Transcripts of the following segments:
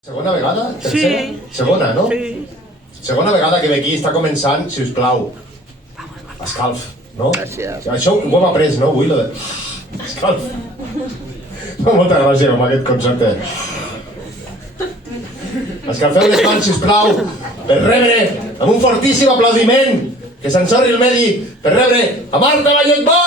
Segona vegada? Tercera? Sí. Segona, no? Sí. Segona vegada que ve aquí, està començant, si us plau. Escalf, no? Gràcies. Això ho hem après, no, avui, lo de... Escalf. Fa molta gràcia amb aquest concepte. Escalfeu les mans, si us plau, per rebre, amb un fortíssim aplaudiment, que s'ensorri el medi, per rebre a Marta Vallotbó!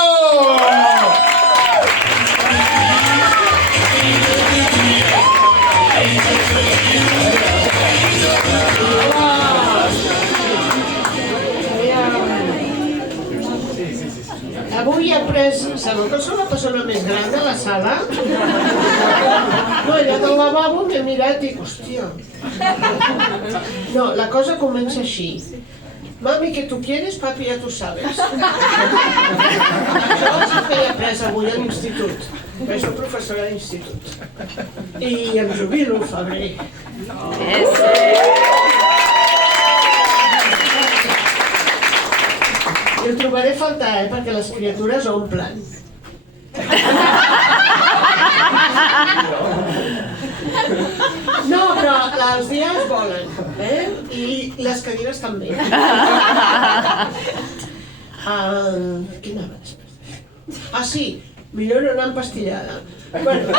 Avui he après... Sabeu que sóc la persona més gran de la sala? No, allà del lavabo m'he mirat i dic, hòstia... No, la cosa comença així. Mami, que tu quieres, papi, ja tu sabes. Això és el que he après avui a l'institut. Jo soc professora d'institut. I em jubilo al febrer. I ho trobaré a faltar, perquè les criatures omplen. No, però els dies volen, I les cadires també. Quina hora després? Ah, sí, millor no anar empastillada. Bueno,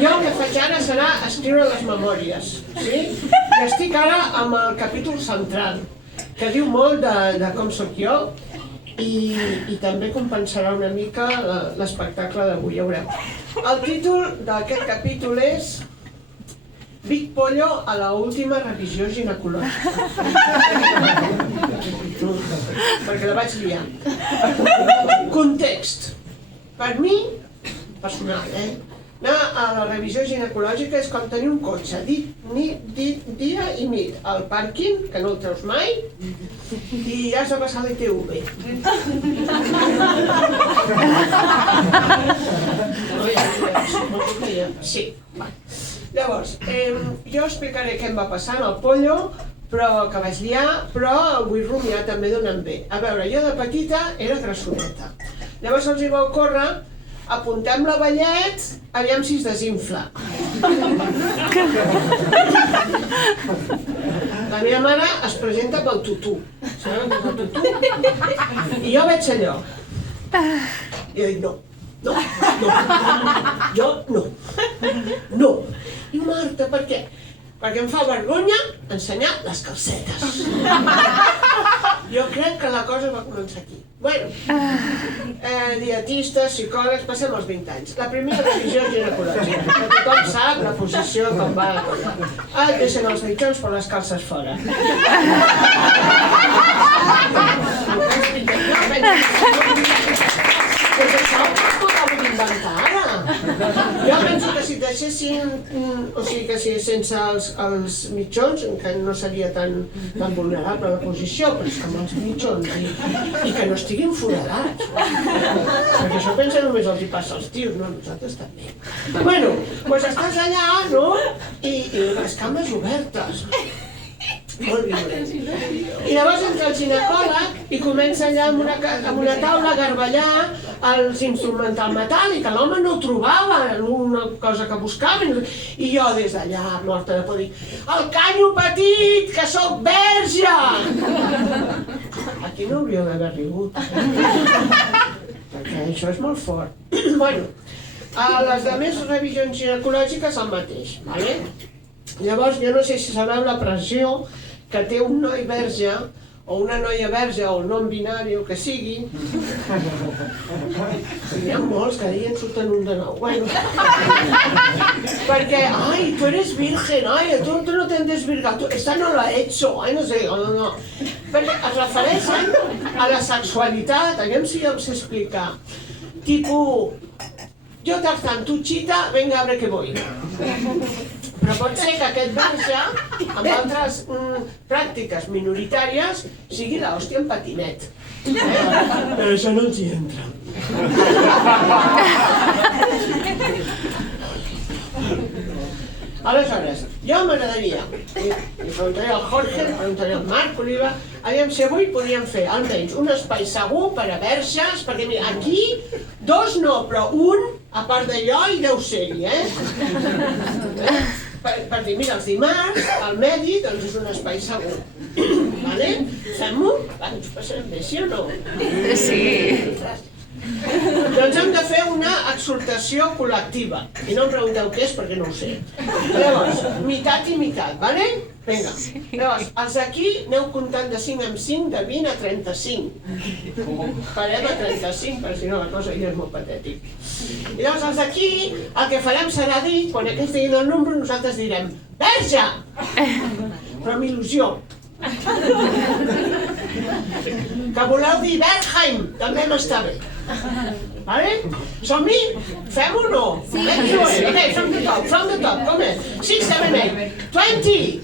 jo el que faig ara serà escriure les memòries, sí? I estic ara amb el capítol central, que diu molt de com sóc jo i també compensarà una mica l'espectacle d'avui, ja veureu. El títol d'aquest capítol és Big Pollo a la última revisió ginecològica. Perquè la vaig liar. Context. Per mi, personal, anar a la revisió ginecològica és com tenir un cotxe, dia i nit, al pàrquing, que no el treus mai, i has de passar l'ITV. Sí, va. Llavors, jo explicaré què em va passar en el pollo, però que vaig liar, però vull rumiar també d'on em ve. A veure, jo de petita era grassoneta. Llavors els hi va ocórrer, apuntem la ballet, aviam si es desinfla. La meva mare es presenta pel tutú. Sabeu què és el tutú? I jo veig allò. I jo dic, no, jo no. No. I Marta, per què? Perquè em fa vergonya ensenyar les calcetes. Jo crec que la cosa va començar aquí. Bueno, dietistes, psicòlegs, passem els 20 anys. La primera revisió ginecològica, que tothom sap la posició com va la cosa. Et deixen els mitjons per les calces fora. Doncs això ho acabo d'inventar ara. Jo penso que si deixessin, o sigui que si sense els mitjons, que no seria tan vulnerable la posició, però és que amb els mitjons i que no estiguin foradats. Perquè això pensa només els hi passa als tios, no? Nosaltres també. Bueno, doncs estàs allà, no? I les cames obertes. Molt violent. I llavors entra el ginecòleg i comença allà amb una taula a garbellar els instrumental metàl·lic, l'home no ho trobava, una cosa que buscava, i jo des d'allà, morta de por, dic, el canyo petit, que sóc verge! Aquí no hauríeu d'haver rigut, perquè això és molt fort. Bueno, a les altres revisions ginecològiques el mateix, vale? Llavors, jo no sé si sabeu la pressió que té un noi verge, o una noia verge, o el nom binari, o que sigui. N'hi ha molts, cada dia en surten un de nou. Bueno, perquè, ai, tu eres virgen, ai, tu no t'han desvirgat, esta no la he hecho, ai, no sé, no. Perquè es refereixen a la sexualitat, aviam si jo em sé explicar. Tipo, yo tartan, tu chita, venga, abre que voy. Però pot ser que aquest verge, amb altres pràctiques minoritàries, sigui l'hòstia en patinet. Però això no els hi entra. Aleshores, jo m'agradaria, i preguntaré al Jorge, preguntaré al Marc Oliva, aviam si avui podríem fer almenys un espai segur per a verges, perquè mira, aquí 2 no, però un, a part d'allò, hi deu ser-hi, Per dir, mira, els dimarts, al Medi, doncs és un espai segur. Vale? Fem-ho? Ens passarem bé, sí o no? Sí. Doncs hem de fer una exhortació col·lectiva. I no em pregunteu què és perquè no ho sé. Llavors, meitat i meitat, vale? Vinga. Llavors, els d'aquí aneu comptant de 5 en 5, de 20 a 35. Farem a 35, perquè si no la cosa ja és molt patètic. I llavors els d'aquí, el que farem serà dir, quan aquests diguin el número, nosaltres direm Verge! Però amb il·lusió. Que voleu dir Bergheim, també m'està bé. Vale? Som-hi? Fem-ho o no? Sí! Okay, from the top, com és? 6, 7, 8, 20!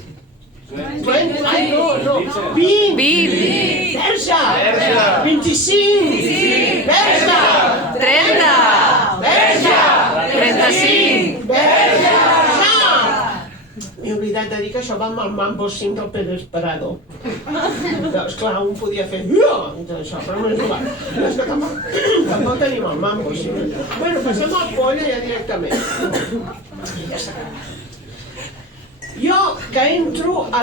20, ai no, 20! Verge! 25! Verge! 30! Verge! 35! Verge! M'he oblidat de dir que això va amb el Mambo 5 del Pérez Prado. Doncs clar, un podia fer això, però no és igual. És que tampoc tenim el Mambo 5. Bueno, passem al polla ja directament. I ja s'ha acabat. Jo, que entro a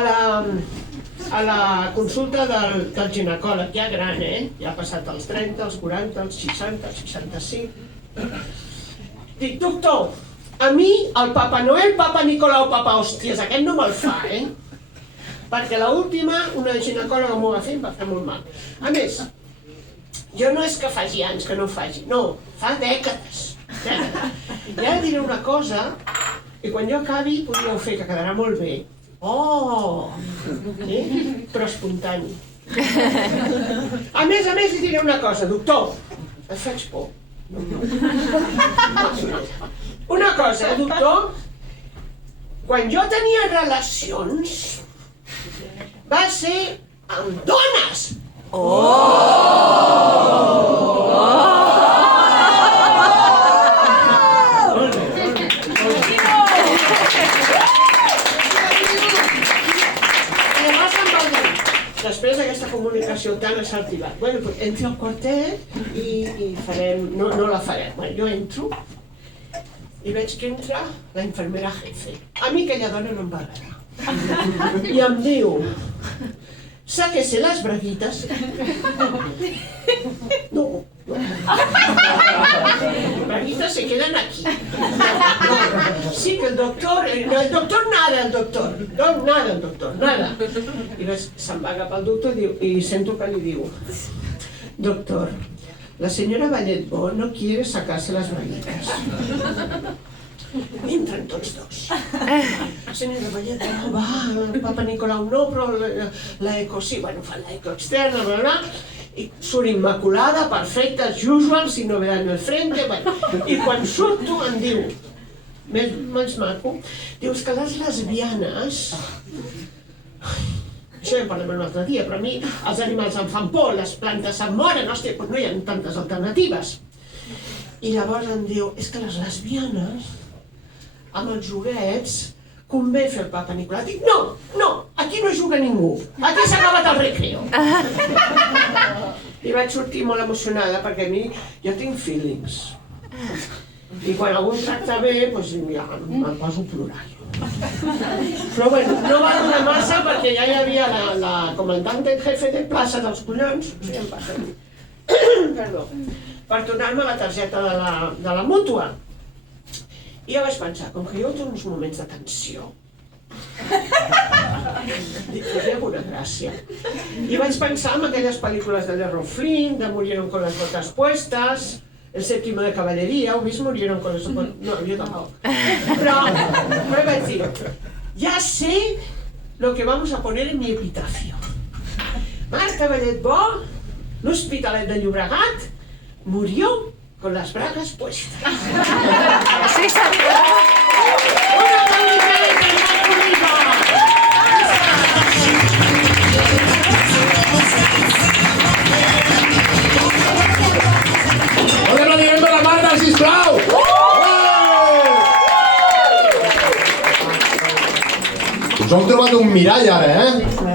la consulta del ginecòleg, ja gran, ja ha passat els 30, els 40, els 60, els 65. Dic, doctor, a mi el Papa Noel, Papa Nicolau, Papa Hòsties, aquest no me'l fa, Perquè l'última, una ginecòloga m'ho va fer i em va fer molt mal. A més, jo no és que faci anys que no faci, no, fa dècades. I ara diré una cosa, i quan jo acabi podríeu fer, que quedarà molt bé. Oh! Però espontani. A més, li diré una cosa, doctor, et faig por. Una cosa, doctor, quan jo tenia relacions, va ser amb dones! Després d'aquesta comunicació tan assertiva, bueno, entri al quartet i farem, no la farem, bueno, jo entro i veig que entra la infermera jefe. A mi aquella dona no em va agradar. I em diu, sáquese las braguitas. No. Las braguitas se quedan aquí. Sí, que el doctor nada. I se'n va cap al doctor i sento que li diu, doctor, la señora Valletbó no quiere sacarse las braguitas. Entren tots dos. La senyora Valletbó va, el Papa Nicolau no, però l'eco sí, bueno, fan l'eco externa, bla, bla, i surt immaculada, perfecta, as usual, sin novedad en el frente, bueno. I quan surto em diu, més maco, dius que les lesbianes... Això ja en parlem un altre dia, però a mi els animals em fan por, les plantes em moren, hòstia, doncs no hi ha tantes alternatives. I llavors em diu, és que les lesbianes, amb els joguets, convé fer el Papa Nicolau. Dic, no, aquí no juga ningú, aquí s'ha acabat el recreo. I vaig sortir molt emocionada perquè a mi, jo tinc feelings. I quan algú em tracta bé, doncs ja em poso a plorar. Però bueno, no va donar massa perquè ja hi havia la comandante en jefe de plaça dels collons, perdó, per donar-me la targeta de la mútua. I jo vaig pensar, com que jo tinc uns moments de tensió, dic, hi ha alguna gràcia. I vaig pensar en aquelles pel·lícules de l'Errol Flynn, de Murieron con las botas puestas, El séptimo de caballería, ¿o mismo murieron con eso? No, yo tampoco. Pero vaig dir, ya sé lo que vamos a poner en mi epitafio. Marta Valletbó, l'Hospitalet de Llobregat, murió con las bragas puestas. Sí, señor. Una felicidad de Marc Oliva. Un aplaudiment per la Marta, sisplau! Us heu trobat un mirall ara, eh?